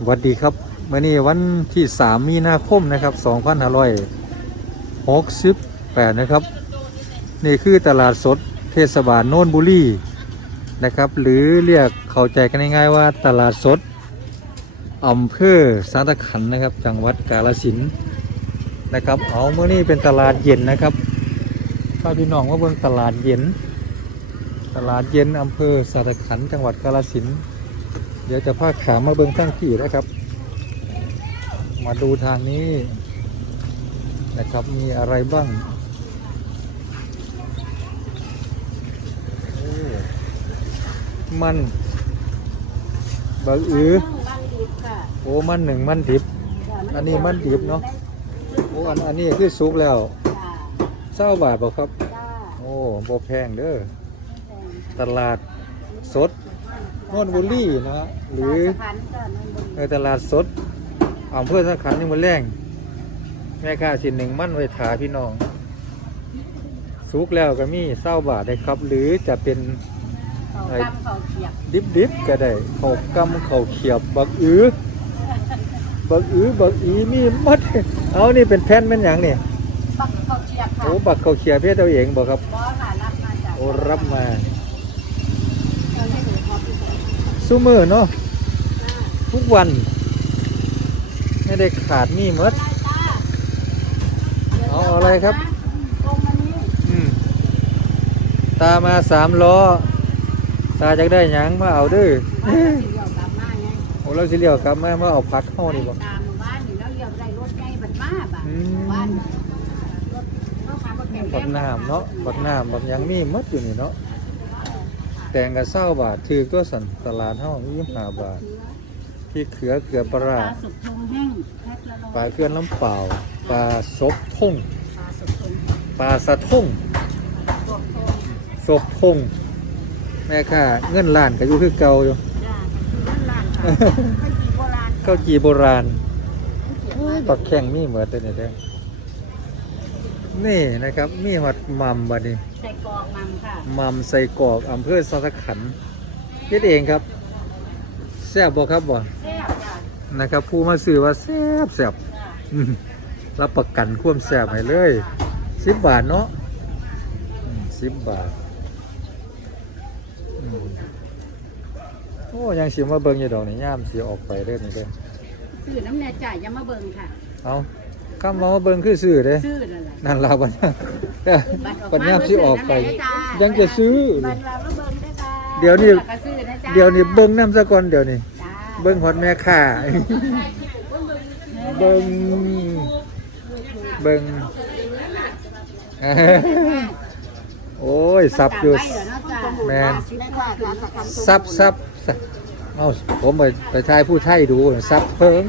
สวัสดีครับมื่อนี้วันที่ 3 มีนาคมนะครับ2568 นะครับ นี่คือตลาดสดเทศบาลโนนบุรีนะครับ หรือเรียกเข้าใจกันง่ายๆว่าตลาดสดอำเภอสารขันนะครับ จังหวัดกาฬสินธุ์นะครับ เอาเมื่อนี้เป็นตลาดเย็นนะครับถ้าพี่น้องว่าเบิ่งตลาดเย็น ตลาดเย็นอำเภอสารขันจังหวัดกาฬสินธุ์ เดี๋ยวจะพาขามาเบิ้งทั้งกี่นะครับ มาดูทางนี้นะครับมีอะไรบ้างโอ้มันบะอือมันดิบค่ะโอ้มันหนึ่งมันดิบ อันนี้มันดิบเนาะโอ้อันอันนี้คือสุกแล้วจ้าเศร้าบาทบ่ครับจ้าโอ้บ่แพงเด้อตลาดสด นนบุรีนะฮะหรือสะพานก็นนบุรีในตลาดสดอำเภอสังขันยังมาแรงแม่ค้าสินหนึ่งมั่นไว้ถาพี่น้องสุกแล้วก็มีเศร้าบาทได้ครับ หรือจะเป็นเขาไอ้ตำเขาเขียบดิบดิบๆก็ได้เขาวกำเขาวเขียบบักอือบักอือบักอีมีหมัดเอานี่เป็นแผ่นเป็นอย่างนี่ปักเขาเขียบค่ะโอ้บักเขาวเขียบเพศเอาเองบ่ครับบอค่ะรับมาจากโอ้รับมาเราได้หนูพอพิเศษ ซูมือเนาะทุกวัน ไม่ได้ขาดมีหมด เอาอะไรครับ ตามาสามล้อ ตาจะได้หยังมาเอาเด้อบ้านเราสิเลี้ยโอ้เราสิเลี้ยวกลับมามาเอาผักเข้านี่บ่ตามหมู่บ้านนี่เราเลี้ยวได้รถใหญ่บัดเข้ามาบ่แข็งแรงบักน้ำเนาะบักน้ำบักยังมีมดอยู่นี่เนาะ ต่งกับเศร้าบาทถือก็สันตลาดเฮายี่ห้าบาทที่เขือเกลือปลาปร้าลาสุกทงแห้งแพ็คละร้อยปลาเคลื่อนลำเปล่าปลาซบทงปลาสุกทงปลาสะทงพวกทงศพทงแม่ค่ะเงินล้านก็อยู่คือเก่าอยู่จ้าคือด้านล่างค่ะข้าวจีโบราณข้าวจีโบราณเขียนมาปักแข้งมีเหมือนแต่เนี่ยเด้อ นี่นะครับมีหอดมัมบัดนี้ใส่กรอกมันค่ะมัมใส่กรอกอำเภอสารขันเฮ็ดเองครับแซ่บบ่ครับบ่แซ่บจ้ะนะครับผู้มาซื้อว่าแซ่บแซ่บจ้ะอืมรับประกันความแซ่บให้เลยสิบบาทเนาะสิบบาทอืมโอ้ยังสิมาเบิ่งอยู่ดอกนี่ย่ามสิออกไปเด้อนี่เด้อซื้อน้ำแน่จ่ายอยังมาเบิ่งค่ะเอา คำว่ามาเบิ่งคือซื้อเด้ซื้อนั่นแหละนั่นเราบัดนี้เด้อบัตรออกปัญมาญามสิออกไปเบิ่งซื้อนั่นแหละจ้ายังจะซื้อ บัตรว่ามาเบิ่งได้จ้าเดี๋ยวนี้ก็ซื้อนะจ้าเดี๋ยวนี้เบิ่งน้ำซะก่อนเดี๋ยวนี้ จ้าเบิ่งฮอดแม่ค้าเบิ่งเบิ่งโอ้ยสับอยู่ แม่นซับซับซับเอาผมไปไปทายผู้ไทยดูซับเพิ่ง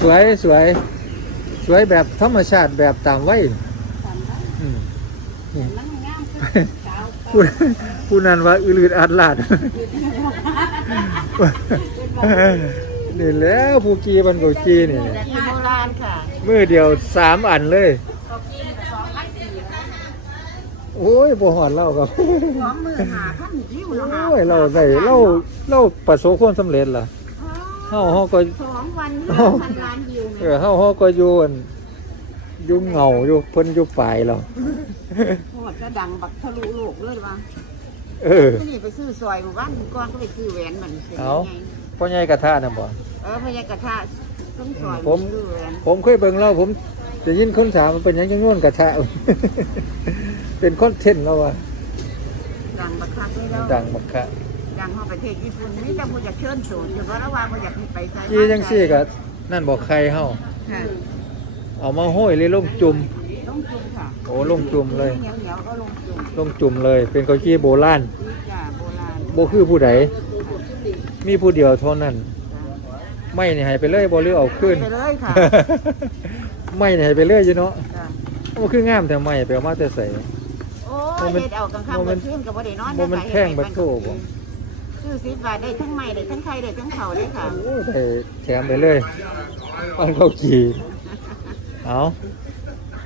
สวยสวย สวยแบบธรรมชาติแบบตามไว้อืมมันงามคือสาวผู้ผู้นั้นว่าอืลืดอัดลาดนี่แหล้วผู้กีมันก็กีนี่แต่ที่โบราณค่ะมือเดียวสามอันเลยก็กินสองพันสี่ค่ะโอ้ยบ่หอนเล่าครับสองหมื่นหาพันยิ้วแล้วค่ะโอ้ยเราได้เราเราประสบความสำเร็จล่ะ เฮาเฮาก็สองวันห้าพันล้านวิวเออเฮาเฮาก็อยู่อั่นอยู่เหงาอยู่เพิ่นอยู่ปลายเราโคตรจะดังบักทะลุโลกเลยว่ะเออที่นี่ไปซื้อซอยหมู่บ้านหมู่ก้อนก็ไปซื้อแหวนมันเป็นเอายังไงพ่อใหญ่กระทะน่ะบ่เออพญากระทะต้องซอยผมซื้อแหวนผมเคยเบิ่งเราผมจะยินคนถามมันเป็นหยังจังโน่นกระทะ เป็นคอนเทนต์แล้วว่ะดังบักคักเลยแล้วดังบักคะ ดังเข้าประเทศญี่ปุ่นนี่จะมูอยากเชิญสูงอยู่เพราะระหว่างมูอยากไปใส่จีจังซี่ก็นั่นบ่ใครเฮาค่ะเอามาห้อยเลยลงจุ่มต้องจุ่มค่ะโอ้ลงจุ่มเลย เหนียวเหนียวๆก็ลงจุ่มลงจุ่มเลย เป็นเก้าอี้โบราณนี่จ้าโบราณบ่คือผู้ใดมีผู้เดียวเท่านั้น ไม่นี่ให้ไปเลยบ่หรือเอาขึ้น ไปเลยค่ะ ไม่นี่ให้ไปเลยอยู่เนาะจ้ะโอ้คืองามแต่ไม่ไปเอามาแต่ใส่ โอ้ยเฮ็ดเอากลางค่ำกลางคืนกับบ่ได้นอนบ่มันแพงบัดโตบ่ ซื้อสิบบาทได้ทั้งไม้ได้ทั้งไข่ได้ทั้งเข่าได้ค่ะ โอ้ยได้แถมไปเลยปันเขากี่เอา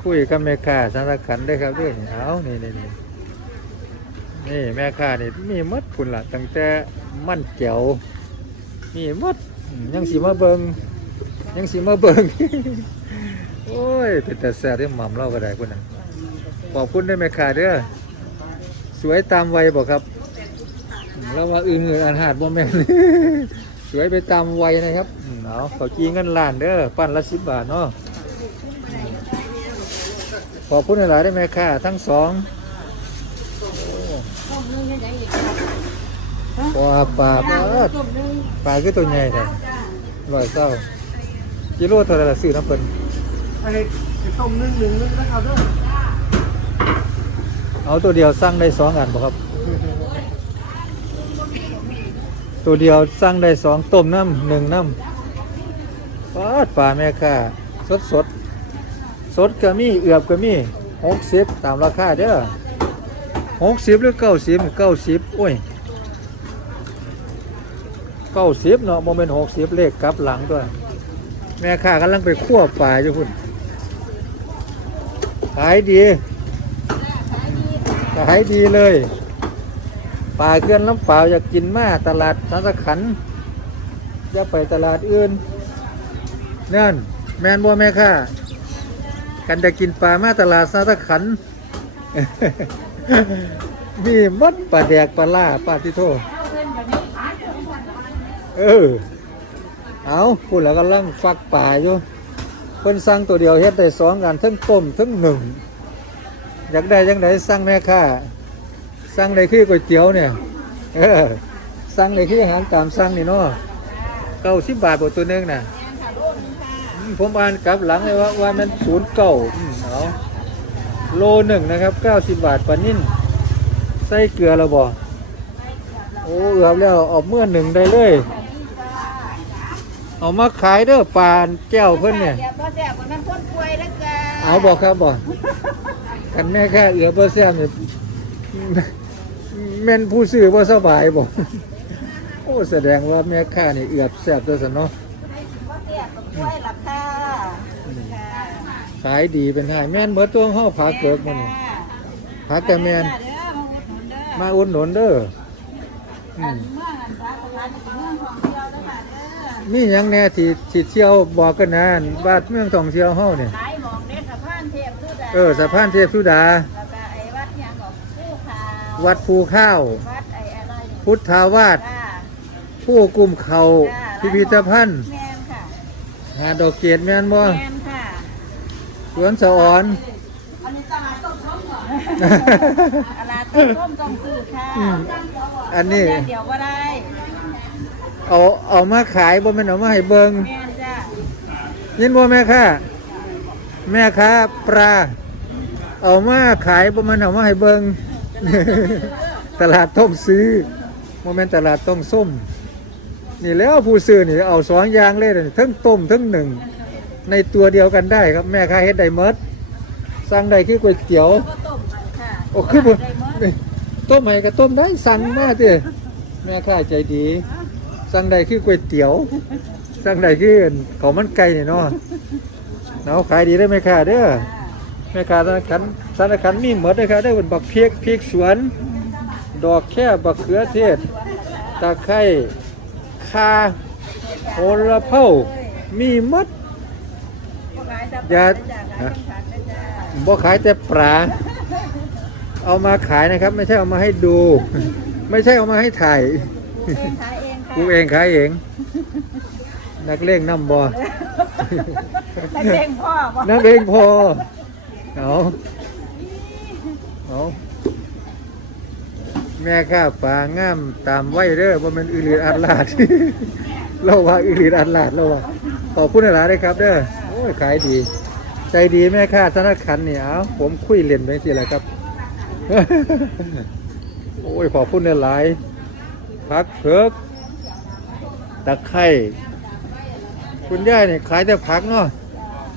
คุยกับแม่ค้าสารขันได้อครับเด้วยเอานี่นี่นี่นี่แม่ค้านี่มีหมดคุณล่ะตั้งแต่มันแก้วมีหมดอืมยังสีมาเบิงยังสีมาเบิง โอ้ยเป็นแต่แซ่บที่หม่ำเล่าก็ได้พุ่นน่ะขอบคุณได้ไหมค่ะเด้อสวยตามวัยบอกครับอืม แล้วว่าอื่นๆอันหาดบ่แม่นสวยไปตามวัยนะครับอืมเอาเขาจีเงินล้านเด้อปั้นละสิบบาทเนาะอืมขอบคุณหลายๆได้ไหมค่ะ ทั้งสองโอ้ปลาปลาปลาปลาคือตัวใหญ่เลยร้อยเศร้ากิโลเท่าไหรล่ะซื้อน้ำเปิ้นไอ้ต้มนึ่งหนึ่งนึ่งนะครับเด้อเอาตัวเดียวสั่งได้สองอันบ่ครับ ตัวเดียวสั่งได้สองต้มน้ำหนึ่งน้ำปลาดปลาแม่ค่าสดสดสดก็มีเอือบก็มีหกสิบตามราคาเด้อหกสิบหรือเก้าสิบเก้าสิบโอ้ยเก้าสิบเนาะโมเมนหกสิบเลขกลับหลังตัวแม่ค้ากำลังไปคั่วปลาอยู่พุ่นขายดีขายดีเลย ปลาเกลื่อนน้ำเปล่าอยากกินมาตลาดสันสขันธ์อย่าไปตลาดอื่นนั่น แมนบัวแม่ค่ะ กันจะกินปลามาตลาดสันสขันมีมดปลาแดกปลาล่าปลาที่โทเออ เอาพูดแล้วกำลังฟักป่าอยู่เพิ่นสั่งตัวเดียวเฮ็ดได้สองอันทั้งต้มทั้งหนึ่ง อยากได้ยังไงสั่งแม่ค่า สั่งในคือก๋วยเตี๋ยวเนี่ยเออสั่งในคืออาหารตามสั่งนี่เนาะเก้าสิบบาทบทตัวหนึงน่ะอืมผมอ่านกลับหลังเลยว่าว่ามันศูนย์เก้าอืมเอาโลหนึ่งนะครับเก้าสิบบาทปลานิ่นใส่เกลือแล้วบ่โอ้เอือบแล้วเออกเมื่อหนึ่งได้เลยเอามาขายเด้อปลาแก้วเพิ่นเนี่ยเดี๋ยวบ่แซ่บกว่านั้นคนป่วยแล้วจ้าเอาบอกครับบอกกันแม่แค่เอือเปอร์เซ็นต์เนี่ย แม่นผู้ซื้อว่าสบายบอกโอ้แสดงว่าแม่ค้านี่เอือบแซ่บตัวสนเนาะบ่แซ่บก็ป่วยล่ะค่ะค่ะขายดีเป็นไงแม่นเบิดตัวห่อผาเกิดมันนี่ผาแต่แม่นเด้อมาอุดหนุนเด้อมาอุดหนุนเด้ออืมเมื่อหันฟ้าสถานเป็นเมืองท่องเที่ยวเด้อค่ะเด้อมีหยังแน่ที่ที่เที่ยวบอกกันนะบาดเมืองท่องเที่ยวเฮาเนี่ยหลายหมองเด้อสะพานเทพสุดาเออสะพานเทพสุดา แล้วก็ไอ้วัดหยังก็ผู้ขา ววัดภูข้าว วัดไอ้อะไรนี่พุทธาวาสจ้าผู้กลุ่มเขาจ้าพิพิธภัณฑ์ แม่นค่ะหาดอกเกดแม่นบ่แม่นค่ะสวนสะออนอันนี้ตลาดต้มส้มเหรอตลาดต้มส้มต้องซื้อค่ะอืมอันนี้แม่เดี๋ยวก็ได้เอาเอามาขายบ่แม่นเอามาให้เบิงแม่นจ้ายินบ่แม่ค้าแม่ค้าปลาเอามาขายบ่แม่นเอามาให้เบิง ตลาดต้มซื้อบ่แม่นตลาดต้มส้ม นี่แล้วผู้ซื้อนี่เอาสองอย่างเลยนี่ทั้งต้มทั้งหนึ่ง ในตัวเดียวกันได้ครับแม่ค้าเฮ็ดได้หมดสั่งได้คือก๋วยเตี๋ยวโอ้คือบต้มให้ก็ต้มได้สั่งมาเด้อแม่ค้าใจดี สั่งได้คือก๋วยเตี๋ยว สั่งได้คือข้าวมันไก่นี่เนาะเนาะขายดีได้ไหมค่ะเด้อแม่ค้าธนาคารธนาคารมีหมดเลยค่ะได้อเป็นบักเพียกพริกสวน ดอกแค่บักเขือเทศ ตะไคร้ข่าโหระพามีหมดอย่าฮะบ่ขายแต่ปลาเอามาขายนะครับ ไม่ใช่เอามาให้ดู ไม่ใช่เอามาให้ถ่ายเองขายเองค่ะกูเองขายเอง นักเลงน้ำบอนักเลงพ่อบ่นักเลงพอเอา เอาแม่ข้าปลางามตามไว้เด้อว่ามันอือลีดอัดลาด เราว่าอือลีดอัดลาดเราว่าขอบคุณหลายเลยครับ เด้อโอ้ยขายดี ใจดีแม่ค้าธนาคารเนี่ยเอาผมคุยเล่นไปสิแหละครับ โอ้ยขอบคุณหลายพักเพิกตะไคร้คุณย่ายเนี่ยขายแต่ผักเนาะ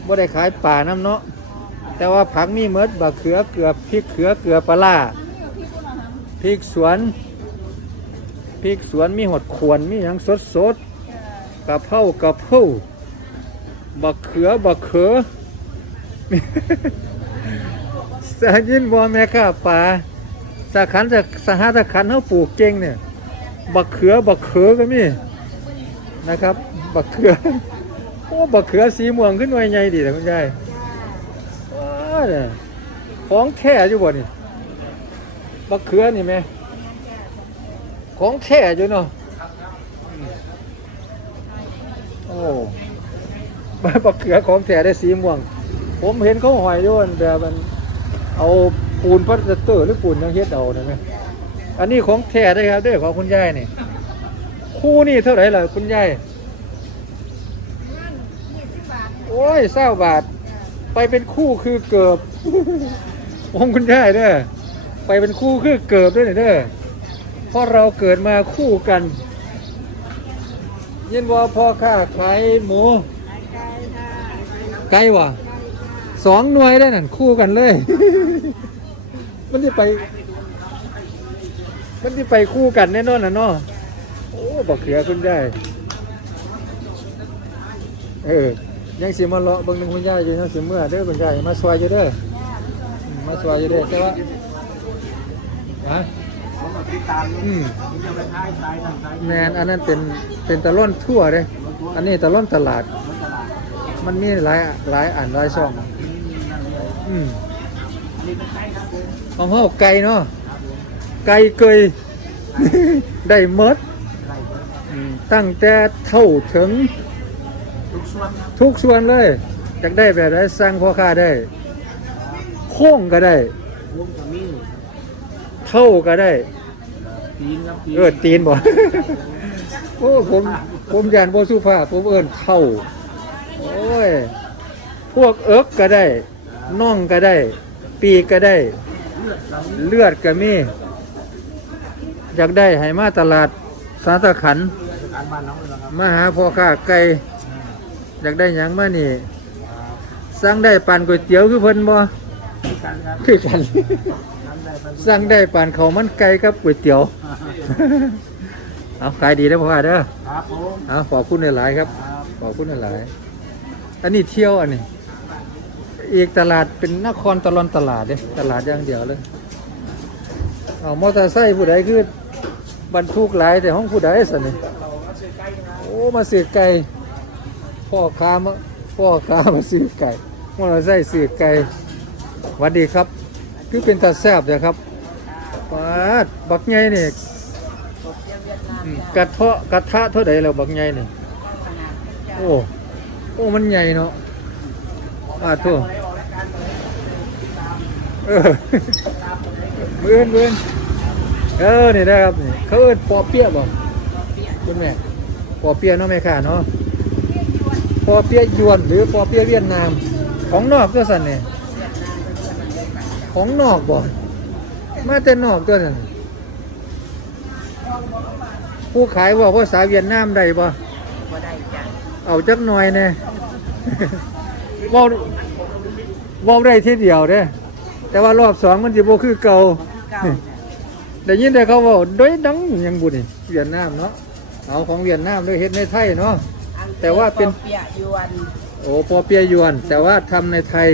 บ่ได้ขายป่าน้ำเนาะ แต่ว่าผักมีเมดบักเขือเกลือพริกเขือเกลือปลาพริกสวนพริกสวนมีหดขวนมีหยังสดสดๆกะเพรากะเพราบักเขือบักเขือสายินบ่แม่ค้าป่าสาขันจะสหาสาขันเขาปลูกเก่งเนี่ยบักเขือบักเขือก็มีนะครับ บักเขือโอ้บักเขือสีม่วงขึ้นหน่วยใหญ่ดีแต่คุณยาย เนี่ยของแท้อยู่บ่นี่บักเขือนี่แม่ของแท้อยู่เนาะโอ้บักเขือของแท้ได้สีม่วง ผมเห็นเขาหอยอยู่อันแบบมันเอาปูนพลาสเตอร์หรือปูนยังเฮ็ดเอาได้ไหมอันนี้ของแท้ได้ครับด้อของคุณยายนี่คู่นี่เท่าไหร่ล่ะคุณยายโอ้ยเศร้าบาท ไปเป็นคู่คือเกิบองคุณยายเด้อไปเป็นคู่คือเกิบด้วยเด้อเพราะเราเกิดมาคู่กันยินว่าพ่อค้าขายหมูไกลว่ะสองหน่วยได้นั่นคู่กันเลย มันจะไป มันจะไปคู่กันแน่นอนนะเนาะโอ้บักเขือคุณยายเออ ยังสิมาเลาะเบิ่งหนึงคุณยายอยู่เนาะสิเมื่อเด้อคุณยายมาซอยอยู่เด้ออืมมาซอยอยู่เด้อแต่ว่าฮะผมก็ติดตามอืมมันจะไปท้ายสายทางสายแมนอันนั้นเป็นเป็นตะล่อนทั่วเด้อันนี้ตะล่อนตลาด มันตลาดมันมีหลายหลายอันหลายช่องอืมอันนี้เป็นไก่ครับผมของเฮาไก่เนาะไก่เกยได้เมดไก่อืมตั้งแต่เท่าถึง ทุกส่วนครับทุกส่วนเลยอยากได้แบบไหนสั่งพ่อค้าได้ โค้งก็ได้ วงกับมีเท่าก็ได้ ตีนครับตีนเออตีนบ่ โอ้ผมผมยานบ่สุภาพผมเอิ้นเท่า โอ้ย พวกเอิกก็ได้น่องก็ได้ ปีกก็ได้ เลือดกับมีเลือดก็มี อยากได้ให้มาตลาดสาตะขัน การบ้านน้องเลยนะครับมาหาพ่อค้าไก่ อยากได้หยังมานี่สั่งได้ปั่นก๋วยเตี๋ยวคือเพิ่นบ่ที่กันครับคือกันทำได้เป็นสั่งได้ปั่นข้าวมันไก่กับก๋วยเตี๋ยว เอาขายดีเด้อพ่อค้าเด้อครับผมเอาขอบคุณหลายๆครับ ครับขอบคุณหลายอันนี้เที่ยวอันนี้อีกตลาดเป็นนครตะลอนตลาดเด้ตลาดอย่างเดียวเลย เอามอเตอร์ไซค์ผู้ใดคือบรรทุกหลายแต่ห้องผู้ใดสินี่โอ้มาซื้อไก่ พ่อค้ามาพ่อค้ามาซื้อไก่มอเตอร์ไซค์ซื้อไก่หวัสดีครับ คือเป็นตาแซบเลยครับปาดบักใหญ่นี่อืมกระเทาะกระทะเท่าไหร่แล้วบักใหญ่นี่โอ้โอ้มันใหญ่เนาะอาทั่วเออมืออนมืออนเออนี่ได้ครับนี่เขาเอิ้นปอเปี๊ยะบ่คุณแม่ปอเปี๊ยะเนาะแม่ค่ะเนาะ อเปี๊ยะยวน หรือปอเปี๊ยะเวียดนาม ของนอกตัวสันนี่ของนอกบ่มาแต่นอกตัวสันผู้ขายบอกภาษาเวียดนามได้บ่บ่ได้จ้ะเอาจักหน่อยเนี่ยเว้าเว้าได้ทีเดียวเด้แต่ว่ารอบสองมันสิบ่คือเก่าเก่าได้ยินแต่เขาเว้าโดยดังหยังบุนี่เวียดนามเนาะเอาของเวียดนามด้วยเฮ็ดในไทยเนาะ แต่ว่าเป็นเปียยวนโอ้ปอเปียะยวน แต่ว่าทำในไทย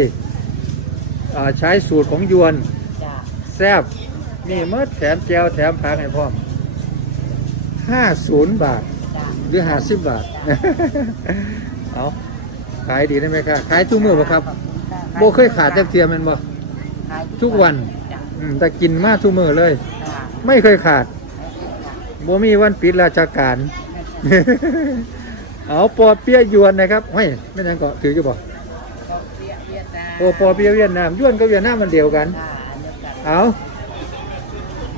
อ่าใช้สูตรของยวน จ้ะแซ่บนี่เมื่อแถมแจวแถมผักให้พร้อม50บาท จ้ะหรือ50บาท เอาขายดีได้ไหมครับขายทุกมื้อบ่ครับโบเคยขาดจักเทียแมันบ่ ขายทุกวัน จ้ะอืมแต่กินมาทุกมื้อเลย จ้ะไม่เคยขาดบ่มีวันปิดราชการ เอาปอเปียะยวนนะครับเฮ้ยไม่นั่นก็ถืออยู่บ่เปียเวียดนามโอปอเปียะเวียดนามยวนกับเวียดนามมันเดียวกันจ้ะเดียวกันเอา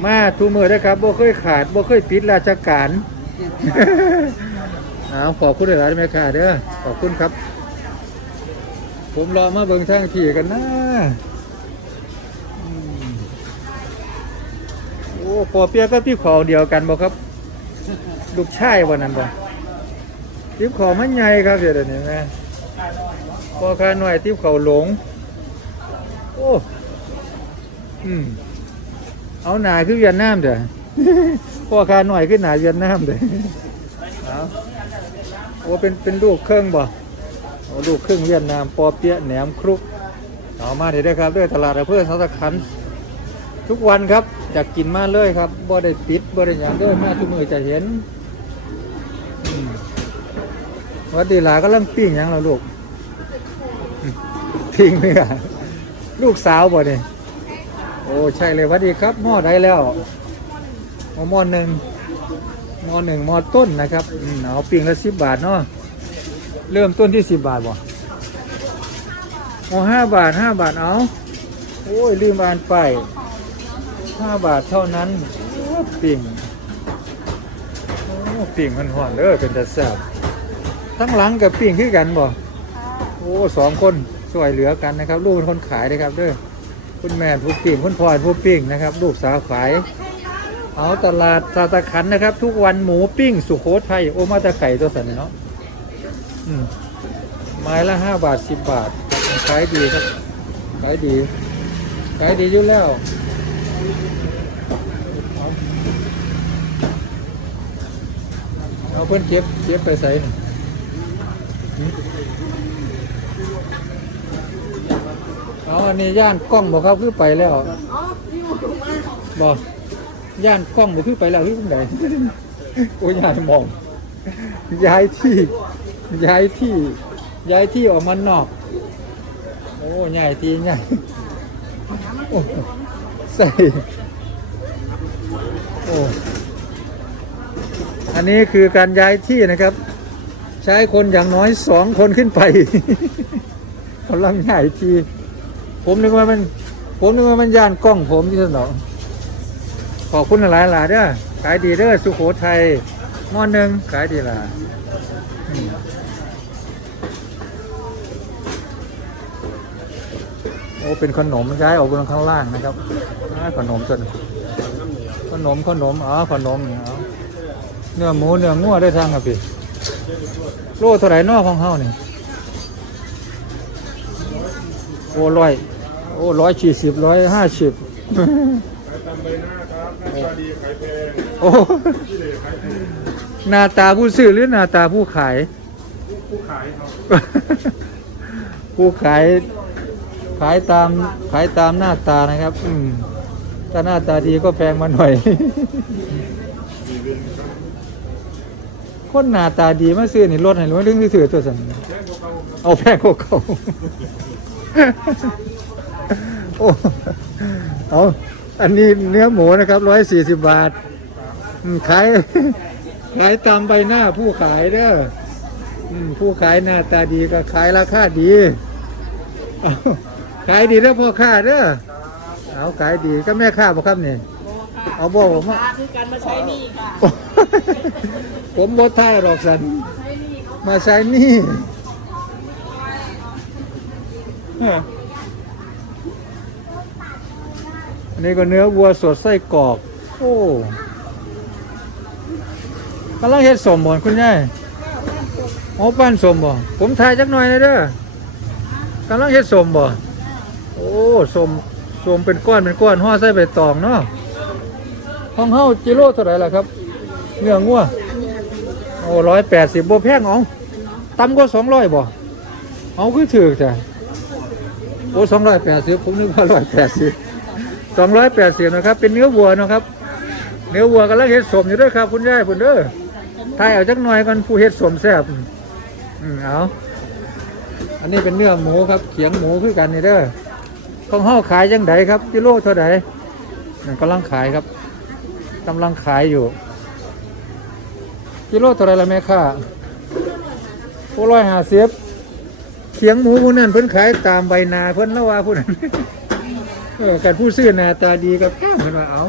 มาทุกมื้อเด้อครับบ่เคยขาดบ่เคยปิดราชการเอาขอบคุณหลายๆแม่ค้าเด้อขอบคุณครับ ผมรอมาเบิ่งทางที่กันนะอืมโอ้ปอเปียะกับพี่ขอเดียวกันบ่ครับ ลูกชายวันนั้นบ่ ทิพขอมันใหญ่ครับเดี๋ยวนี้แม่พอขาหน่อยทิพเขาหลง โอ้อืมเอาหนาคือเวียดนามเด้อพอขาหน่อยคือหนาเวียดนามเด้อเอาโอ้เป็นเป็นลูกเครื่องบ่โอ้ลูกเครื่องเวียดนามปอเปี๊ยะแหนมครุกเอามาได้ครับด้วยตลาดอำเภอสังตะขันธ์ทุกวันครับอยากกินมาเลยครับบ่ได้ปิดบ่ได้หยังเด้อมาทุกมือจะเห็นอืม วัดดีหลากำลังปิ้งยังเราลูกอืมปิ้งเนื้อลูกสาวบ่เนี่ยโอ้ใช่เลยวัดดีครับหม้อได้แล้วหม้อหนึ่งหม้อหนึ่งหม้อต้นนะครับอืมเอาปิ้งละสิบบาทเนาะเริ่มต้นที่สิบบาทบ่หม้อห้าบาทห้าบาทเอาโอ้ยลืมอ่านไปห้าบาทเท่านั้นปิ้งโอ้ปิ้งมันหอนเด้อเป็นแต่แซ่บ ทั้งหลังกับปิ่งคือกันบ่โอ้สองคนช่วยเหลือกันนะครับ ลูกเป็นคนขายนะครับเด้อคุณแม่ผู้ปิ่งคุณพ่อผู้ปิ่งนะครับ ลูกสาวขาย เอาตลาดตาตะขันนะครับ ทุกวันหมูปิ้งสุโขทัยโอมาตะไก่ตัวสันเนาะอืมไม้ละห้าบาทสิบบาทครับขายดีครับขายดีขายดีอยู่แล้วเอาเอาเพื่อนเก็บเก็บไปใส่นี่ เอาอันนี้ย่านกล้องบอกครับคือไปแล้วบอกย่านกล้องบอกคือไปแล้วคือตรงไหนโอ้ย่านมอง ย้ายที่ ย้ายที่ ย้ายที่ออกมานอก โอ้ใหญ่ทีใหญ่ใส่โอ้อันนี้คือการย้ายที่นะครับ ใช้คนอย่างน้อยสองคนขึ้นไปกำลังใหญ่ทีผมนึกว่ามัน ผมนึกว่ามันย่านกล้องผมที่สนองขอบคุณหลายหลายเด้อขายดีเด้อสุโขทัยม้อหนึ่งขายดีล่ะโอ้เป็นขนมย้ายออกบนข้างล่างนะครับขนมส่วนขนมขนมอ๋อขนมเอาเนื้อหมูเนื้องัวได้ทางครับพี่ โลเท่าไหร่นอของเฮานี่โอ้ร้อยโอ้ร้อยสี่สิบร้อยห้าสิบโอ้หน้าตาผู้ซื้อหรือหน้าตาผู้ขาย ผู้ขายครับผู้ขายขายตามขายตามหน้าตานะครับ อืมถ้าหน้าตาดีก็แพงมาหน่อย คนหน้าตาดีมาซื้อนี่ลดให้รู้เรื่องที่ถือตัวสั่นแพงกว่าเก่าครับเอาแพงกว่าเขาโอ้เอาอันนี้เนื้อหมูนะครับร้อยสี่สิบบาทอืมขายขายตามใบหน้าผู้ขายเด้ออืมผู้ขายหน้าตาดีก็ขายราคาดีเอาขายดีแล้วพ่อค้าเด้อเอาขายดีก็แม่ค้าบอกครับนี่เอาบอกผมว่าคือการมาใช้หนี่ค่ะ ผมบ่ท้ายหรอกสัน มาใช้นี่อันนี้ก็เนื้อวัวสดไส้กรอก โอ้กำลังเฮ็ดสมบ่คุณยายโอ้ปั้นสมบ่ผมถ่ายจักหน่อยนะเด้อกำลังเฮ็ดสมบ่โอ้สมสมเป็นก้อนเป็นก้อนห่อใส่ใบตองเนาะของเฮากิโลเท่าไหร่ล่ะครับ เนื้องัวโอ้ร้อยแปดสิบโบแพงเอ๋อต่ำกว่าสองร้อยบ่เอาคือถือจ้ะโอ้สองร้อยแปดสิบผมนึกว่าร้อยแปดสิบสองร้อยแปดสิบนะครับ เป็นเนื้อวัวนะครับ เนื้อวัวกำลังเฮ็ดสมอยู่ด้วยครับ คุณยายคุณเด้อทายเอาจักหน่อยก่อนผู้เฮ็ดสมแซ่บอืมเอาอันนี้เป็นเนื้อหมูครับ เขียงหมูคือกันนี่เด้อของเฮาขายจังไดครับกิโลเท่าไดนั่กำลังขายครับกำลังขายอยู่ กิโลเท่าไรละแม่ค้าโอ้ร้อยห้าสิบเขียงหมูผู้นั้นเพิ่นขายตามใบนาเพิ่นละว่าผู้นั้นเออกันผู้ซื้อหน้าตาดีกับแก้มเพิ่นว่าเอา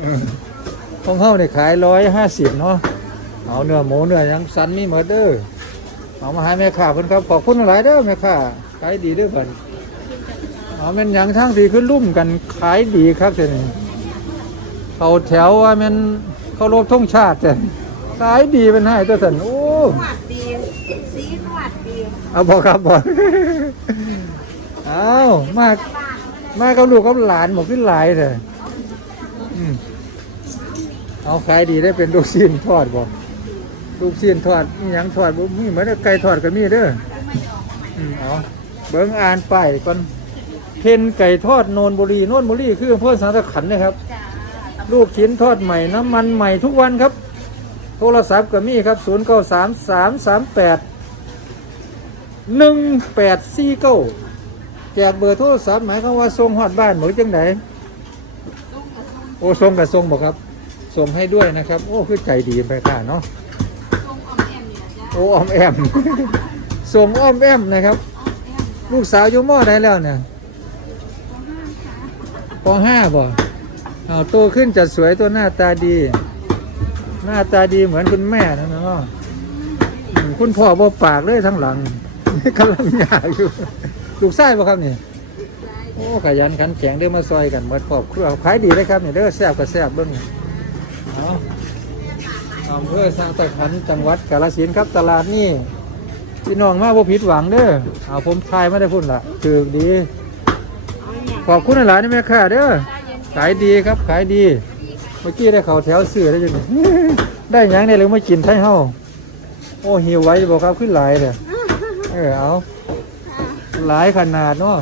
เออของเฮาเนี่ยขายร้อยห้าสิบเนาะเอาเนื้อหมูเนื้อยังสันมีหมดเด้อเอามาให้แม่ค้าเพิ่นครับขอบคุณหลายเด้อแม่ค้าขายดีเด้อเพิ่นเอาแม่นยังทางสีขึ้นลุ่มกันขายดีครับเจ้านี่เขาแถวว่าแม่นเขารบธงชาติเจ้า ขายดีเป็นให้ตัวสันโอ้หวัดดีสีหวัดดีเอาบอกครับบอกเอามามากับลูกกับหลานหมกขึ้นหลายเถอะอืมเอาขายดีได้เป็นลูกชิ้นทอดบอกลูกชิ้นทอดมีหยังทอดบ่มีเหมือนไก่ทอดก็มีเด้ออืมเอาเบิ้งอ่านป้ายก่อนเพนไก่ทอดโนนบุรีโนนบุรีคืออำเภอสังตะขันนะครับจ้าลูกชิ้นทอดใหม่น้ำมันใหม่ทุกวันครับโทรศัพท์ก็มีครับ 0 9 3 3 3 8 1 8 4 9แจกเบอร์โทรศัพท์หมายความว่าส่งฮอดบ้านหมือจังไหนโอ้ส่งกับส่งบอกครับส่งให้ด้วยนะครับ โอ้คือใจดีไปค่ะเนาะทรงออมแอมเนี่ยจ้ะโอ้อมแอมส่งอ้อมแอมนะครับ ลูกสาวอยู่มอได้แล้วเนี่ยปห้าบ่เอาโตขึ้นจะสวยตัวหน้าตาดี หน้าตาดีเหมือนคุณแม่นะเนาะอืมคุณพ่อบ่ปากเลยทั้งหลังกำลังยาอยู่ลูกไส้บ่ครับนี่โอ้ขยันขันแข็งเด้อมาซอยกันหมดครอบครัวขายดีเลยครับเนี่ยเด้อแซ่บก็แซ่บเบิ่งเอาอำเภอสร้างตะขันจังหวัดกาฬสินธุ์ครับตลาดนี่พี่น้องมาบ่ผิดหวังเด้อเอาผมทายไม่ได้พุ่นละถือดี ขอบคุณหลายนี่แม่ค่ะเด้อขายดีครับขายดี เมื่อกี้ได้เขาแถวเสือได้ยังไงได้ยังได้เลยมากินไทยเฮาโอ้หิวไว้บอกครับขึ้นหลายเลยเออเอาหลายขนาดเนาะ